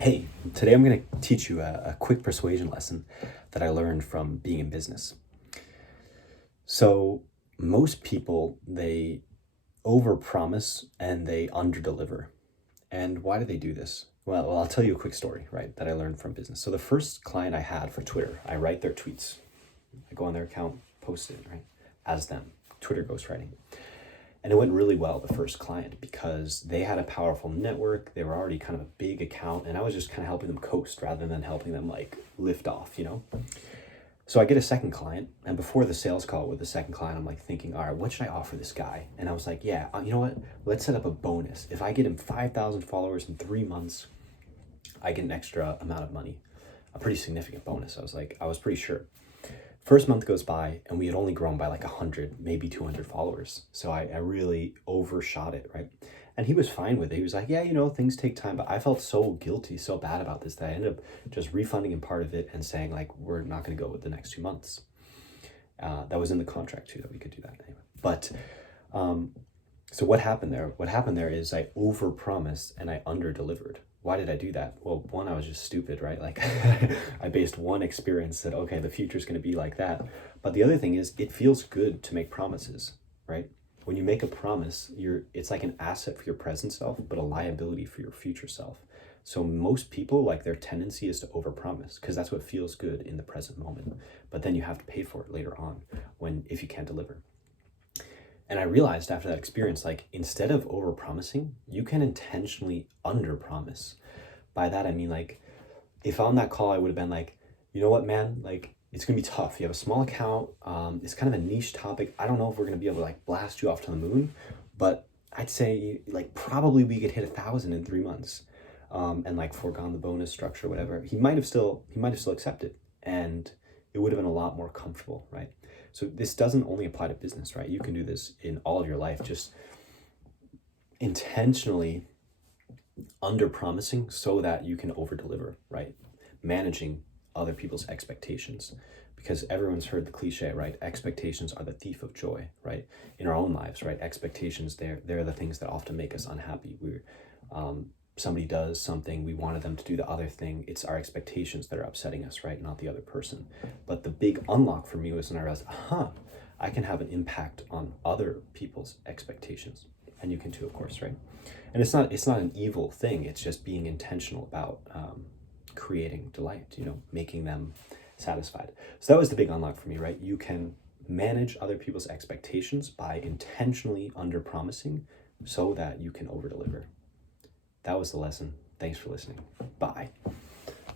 Hey, today I'm going to teach you a quick persuasion lesson that I learned from being in business. So, most people, they overpromise and they underdeliver. And why do they do this? Well, I'll tell you a quick story, right, that I learned from business. So, the first client I had for Twitter, I write their tweets. I go on their account, post it, right, as them, Twitter ghostwriting. And it went really well, the first client, because they had a powerful network. They were already kind of a big account, and I was just kind of helping them coast rather than helping them like lift off. So I get a second client, and before the sales call with the second client, I'm like thinking, all right, what should I offer this guy? And I was like, yeah, you know what? Let's set up a bonus. If I get him 5,000 followers in 3 months, I get an extra amount of money, a pretty significant bonus. I was pretty sure. First month goes by and we had only grown by like 100, maybe 200 followers. So I really overshot it, right? And he was fine with it. He was like, yeah, things take time. But I felt so guilty, so bad about this that I ended up just refunding him part of it and saying, like, we're not going to go with the next 2 months. That was in the contract too, that we could do that anyway. But so what happened there? What happened there is I overpromised and I underdelivered. Why did I do that? Well, one, I was just stupid, right? Like I based one experience that, okay, the future's going to be like that. But the other thing is it feels good to make promises, right? When you make a promise, it's like an asset for your present self, but a liability for your future self. So most people, like, their tendency is to overpromise because that's what feels good in the present moment. But then you have to pay for it later on if you can't deliver. And I realized after that experience, like, instead of overpromising, you can intentionally underpromise. By that, I mean, like, if on that call I would have been like, you know what, man, like, it's gonna be tough. You have a small account. It's kind of a niche topic. I don't know if we're gonna be able to like blast you off to the moon, but I'd say like probably we could hit 1,000 in 3 months, and like foregone the bonus structure, whatever. He might have still accepted, and it would have been a lot more comfortable, right? So this doesn't only apply to business, right? You can do this in all of your life. Just intentionally under promising so that you can over deliver, right? Managing other people's expectations, because everyone's heard the cliche, right? Expectations are the thief of joy, right? In our own lives, right? Expectations, they're the things that often make us unhappy. Somebody does something, we wanted them to do the other thing. It's our expectations that are upsetting us, right? Not the other person. But the big unlock for me was when I realized, I can have an impact on other people's expectations. And you can too, of course, right? And it's not an evil thing. It's just being intentional about creating delight, making them satisfied. So that was the big unlock for me, right? You can manage other people's expectations by intentionally under promising so that you can over deliver. That was the lesson. Thanks for listening. Bye.